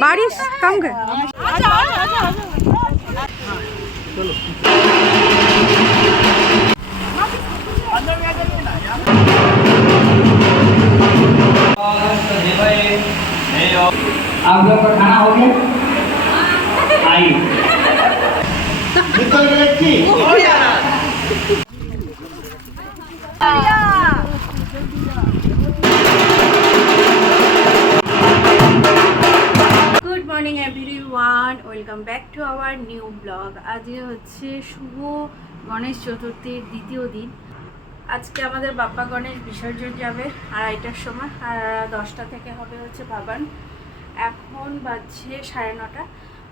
बारिश कम कर आप लोग का खाना हो गया? आइए निकल गए টু আওয়ার নিউ ব্লগ আজকে হচ্ছে শুভ গণেশ চতুর্থীর দ্বিতীয় দিন। আজকে আমাদের বাপ্পা গণেশ বিসর্জন যাবে আড়াইটার সময়, আর দশটা থেকে হবে হচ্ছে ভাবান। এখন বাজছে সাড়ে নটা,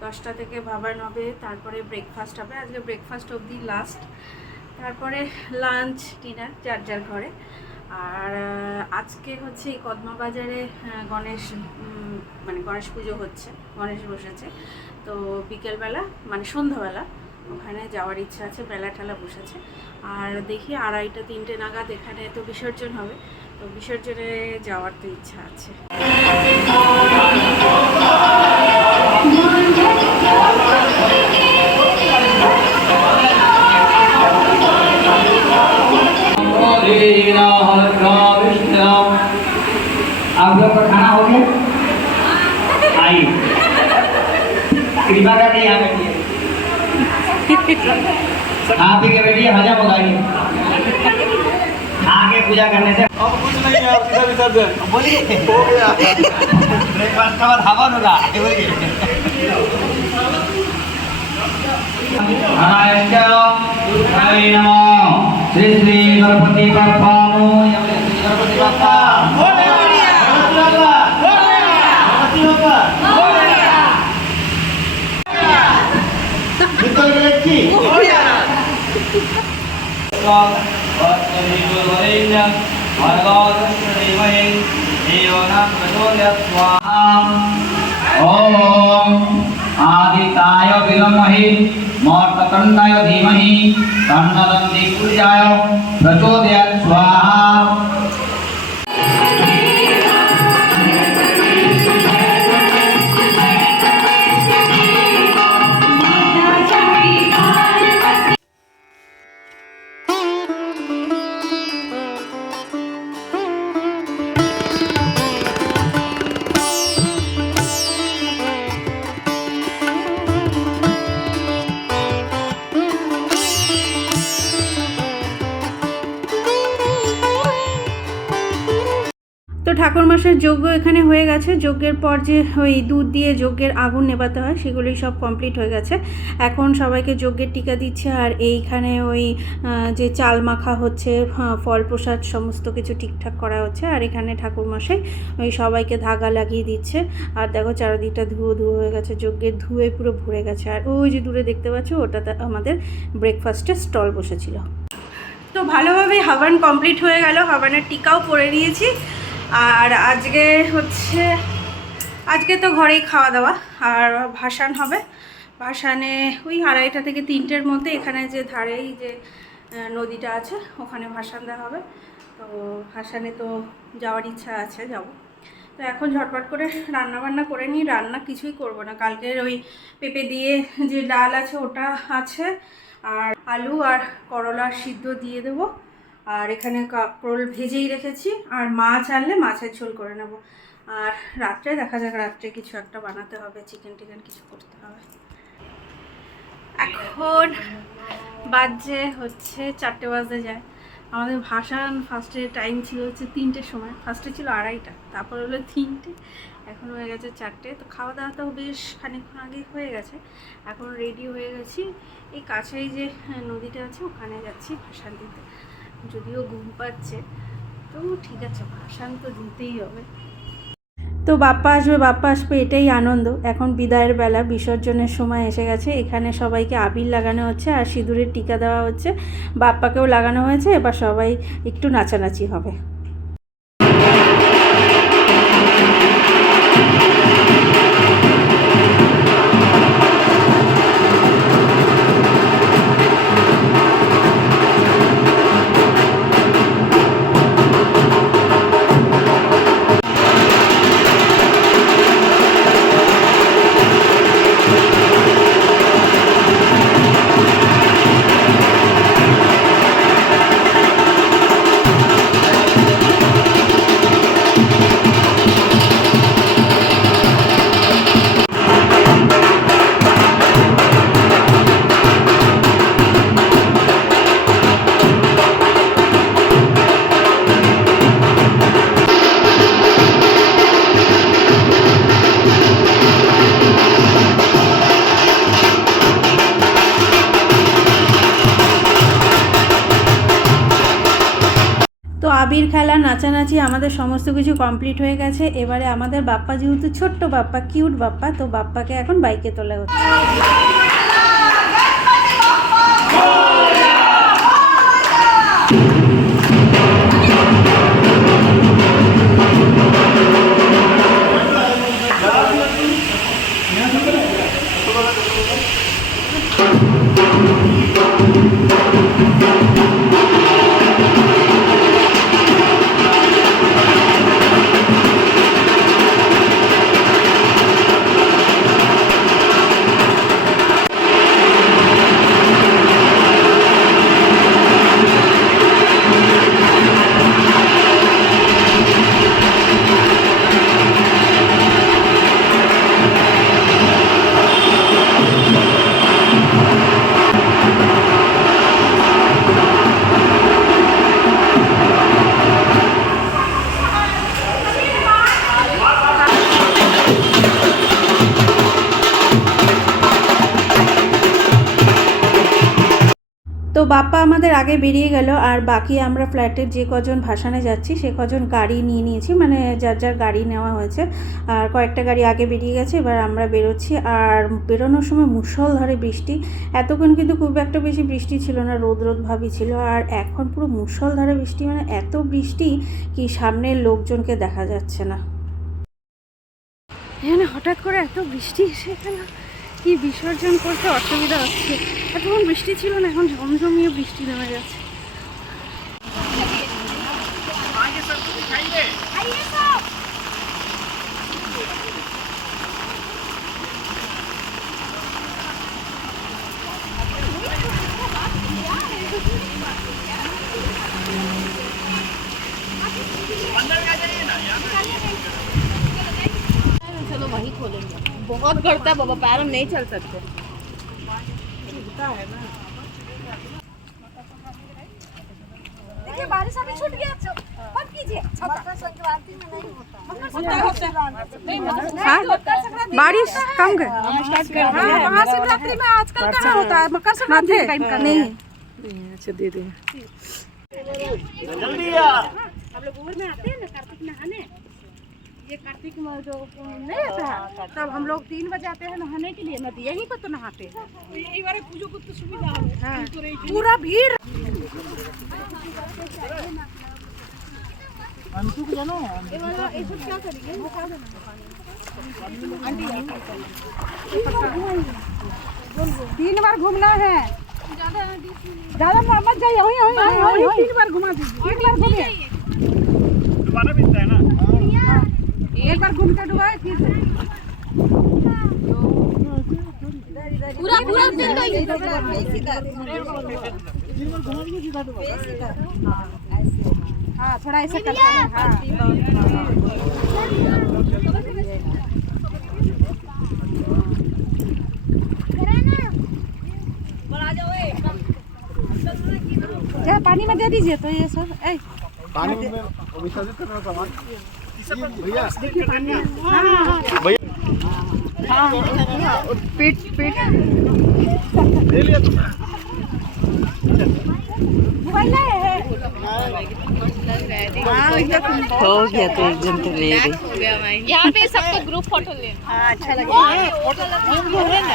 দশটা থেকে ভাবান হবে, তারপরে ব্রেকফাস্ট হবে। আজকে ব্রেকফাস্ট অবধি লাস্ট তারপরে লাঞ্চ ডিনার যার যার ঘরে। আর আজকে হচ্ছে এই কদমা বাজারে গণেশ মানে গণেশ পুজো হচ্ছে, গণেশ বসেছে। তো বিকেলবেলা মানে সন্ধ্যাবেলা ওখানে যাওয়ার ইচ্ছা আছে বেলা টেলা বসেছে আর দেখি আড়াইটা তিনটে নাগাদ এখানে তো বিসর্জন হবে তো বিসর্জনে যাওয়ার তো ইচ্ছা আছে आप लोग का खाना हो गया आइए कृपा करके यहाँ बैठिए आप ही के बैठिए हजम होगा ये आगे पूजा करने से अब कुछ नहीं है आप सीधा विसर्जन बोलिए हो गया ब्रेकफास्ट का बाद हवन होगा ये बोलिए हरि नमः श्री श्री गणपति बाप्पा मोरया। श्री गणपति बाप्पा निकल गए की ओम आदिताय विलमहि मार्तकण्डाय धीमहि तन्नदन्ति कुर्याय प्रचोदयात् स्वाहा তো ঠাকুরমাসের যজ্ঞ এখানে হয়ে গেছে। যজ্ঞের পর যে ওই দুধ দিয়ে যজ্ঞের আগুন নেবাতে হয় সেগুলি সব কমপ্লিট হয়ে গেছে। এখন সবাইকে যজ্ঞের টিকা দিচ্ছে আর এইখানে ওই যে চাল মাখা হচ্ছে ফল প্রসাদ সমস্ত কিছু ঠিকঠাক করা হচ্ছে। আর এখানে ঠাকুরমশাই ওই সবাইকে ধাগা লাগিয়ে দিচ্ছে। আর দেখো চারিদিকটা ধুয়ো ধুয়ো হয়ে গেছে, যজ্ঞের ধুয়ে পুরো ভরে গেছে। আর ওই যে দূরে দেখতে পাচ্ছ, ওটাতে আমাদের ব্রেকফাস্টের স্টল বসেছিল। তো ভালোভাবে হাবান কমপ্লিট হয়ে গেল। হাবানের টিকাও পরে নিয়েছি। আর আজকে হচ্ছে, আজকে তো ঘরেই খাওয়া দাওয়া, আর ভাসান হবে। ভাসানে ওই আড়াইটা থেকে তিনটের মধ্যে এখানে যে ধারেই যে নদীটা আছে, ওখানে ভাসান দেওয়া হবে। তো ভাসানে তো যাওয়ার ইচ্ছা আছে, যাব। তো এখন ঝটপট করে রান্না বান্না করে নিই, রান্না কিছুই করব না। কালকের ওই পেঁপে দিয়ে যে ডাল আছে, ওটা আছে। আর আলু আর করলা সিদ্ধ দিয়ে দেবো। আর এখানে কাঁকরোল ভেজেই রেখেছি, আর মাছ আনলে মাছের ঝোল করে নেব। আর রাত্রে, দেখা যাক রাত্রে কিছু একটা বানাতে হবে চিকেন টিকেন কিছু করতে হবে। এখন বাজে হচ্ছে চারটে বাজতে যায়। আমাদের ভাসান ফার্স্টে টাইম ছিল হচ্ছে তিনটের সময়। ফার্স্টে ছিল আড়াইটা, তারপর হলো তিনটে। এখন হয়ে গেছে চারটে। তো খাওয়া দাওয়া তো বেশ খানিকক্ষণ আগেই হয়ে গেছে। এখন রেডি হয়ে গেছি। এই কাছেই যে নদীটা আছে, ওখানে যাচ্ছি ভাসান দিতে। যদিও ঘুম পাচ্ছে, তো ঠিক আছে, ভাসান তো দিতেই হবে। তো বাপ্পা আসবে বাপ্পা আসবে, এটাই আনন্দ। এখন বিদায়ের বেলা, বিসর্জনের সময় এসে গেছে। এখানে সবাইকে আবির লাগানো হচ্ছে আর সিঁদুরের টিকা দেওয়া হচ্ছে। বাপ্পাকেও লাগানো হয়েছে, এবার সবাই একটু নাচানাচি হবে। নাচানাচি, আমাদের সমস্ত কিছু কমপ্লিট হয়ে গেছে। এবারে আমাদের বাপ্পা যেহেতু ছোট্ট বাপ্পা কিউট বাপ্পা, তো বাপ্পাকে এখন বাইকে তোলা হচ্ছে। তো বাপ্পা আমাদের আগে বেরিয়ে গেল আর বাকি আমরা ফ্ল্যাটের যে কজন ভাসানে যাচ্ছি, সে কজন গাড়ি নিয়ে নিয়েছি মানে যার যার গাড়ি নেওয়া হয়েছে। আর কয়েকটা গাড়ি আগে বেরিয়ে গেছে, এবার আমরা বেরোচ্ছি। আর বেরোনোর সময় মুষলধারে বৃষ্টি। এতক্ষণ কিন্তু খুব একটা বেশি বৃষ্টি ছিল না, রোদ রোদ ভাবই ছিল। আর এখন পুরো মুষলধারে বৃষ্টি মানে এত বৃষ্টি কি সামনের লোকজনকে দেখা যাচ্ছে না। হঠাৎ করে এত বৃষ্টি এসে গেল। কি বিসর্জন করতে অসুবিধা হচ্ছে? এতক্ষণ বৃষ্টি ছিল না এখন ঝমঝমিয়ে বৃষ্টি নেমে যাচ্ছে बहुत बढ़ता है बाबा पैर हम नहीं चल सकते। देखिए बारिश अभी छूट गया मत कीजिए। मकर संक्रांति में नहीं होता। मकर संक्रांति मकर संक्रांति बारिश कम गए हाँ, महाशिवरात्रि में आजकल कहाँ होता है? मकर संक्रांति टाइम का नहीं। हम लोग में आते हैं ना कार्तिक नहाने। ये कार्तिक में जो नहीं आता है तब हम लोग तीन बजे आते हैं नहाने के लिए नदी यहीं पर तो नहाते हैं। सुविधा हाँ, पूरा भीड़। तीन बार घूमना है। ज़्यादा मत जाइए तीन बार घुमा दीजिए। एक बार घूमिए। एक बार घूम के डुबाए ठीक है पूरा पूरा दिन हाँ थोड़ा ऐसा करते हैं हाँ क्या पानी में दे दीजिए तो ये सब ए पानी में विसर्जित करना सामान भैया पीठ ले लिया हो गया तो एक तो ले। गई यहाँ पे सबको ग्रुप फ़ोटो लेना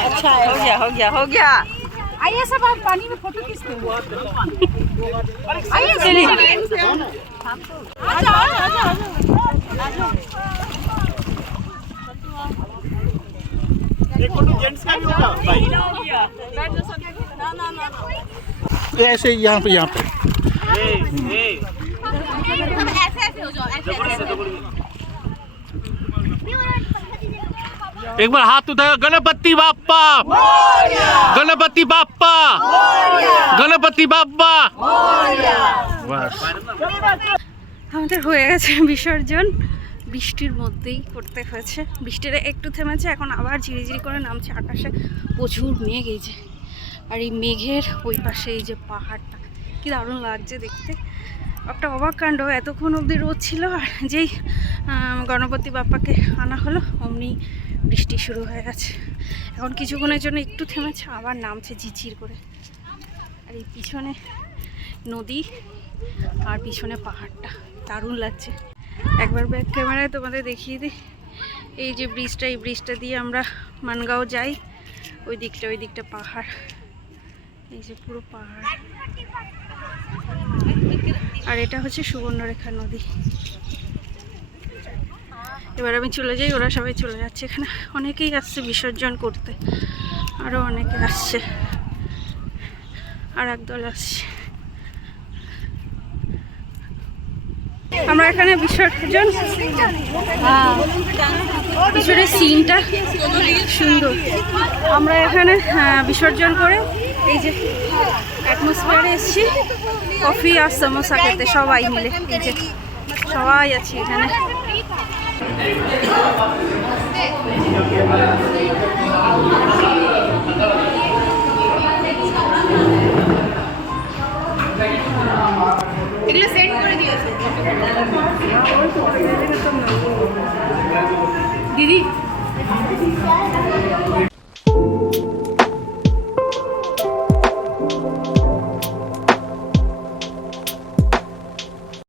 अच्छा हो। गया हो गया हो गया। आइए सब आप पानी में फ़ोटो खींचते हो। आइए चलिए ऐसे यहाँ पे यहाँ पे। एक बार हाथ उठाओ गणपति बापा गणपति बापा गणपति बापा बस। আমাদের হয়ে গেছে বিসর্জন। বৃষ্টির মধ্যেই করতে হয়েছে। বৃষ্টিটা একটু থেমেছে, এখন আবার ঝিরিঝিরি করে নামছে। আকাশে প্রচুর মেঘ এই যে। আর এই মেঘের ওই পাশে এই যে পাহাড়টা, কি দারুণ লাগছে দেখতে। একটা অবাক কাণ্ড, এতক্ষণ অবধি রোদ ছিল আর যেই গণপতি বাপ্পাকে আনা হলো, অমনি বৃষ্টি শুরু হয়ে গেছে। এখন কিছুক্ষণের জন্য একটু থেমেছে, আবার নামছে ঝিঝির করে। আর এই পিছনে নদী, আর পিছনে পাহাড়টা। দারুণ লাগছে। একবার ব্যাক ক্যামেরায় তোমাদের দেখিয়ে দিই। এই যে ব্রিজটা এই ব্রিজটা দিয়ে আমরা মানগাঁও যাই। ওই দিকটা ওই দিকটা পাহাড়। এই যে পুরো পাহাড়। আর এটা হচ্ছে সুবর্ণরেখা নদী। এবার আমি চলে যাই, ওরা সবাই চলে যাচ্ছে এখানে। অনেকেই আসছে বিসর্জন করতে। আরও অনেকে আসছে। আর একদল আসছে। আমরা এখানে বিসর্জন। পিছনের সিনটা সুন্দর। আমরা এখানে বিসর্জন করে এই যে অ্যাটমসফিয়ারে এসেছি। কফি আর সমোসা খেতে সবাই মিলে। এই যে সবাই আছি এখানে। এগুলো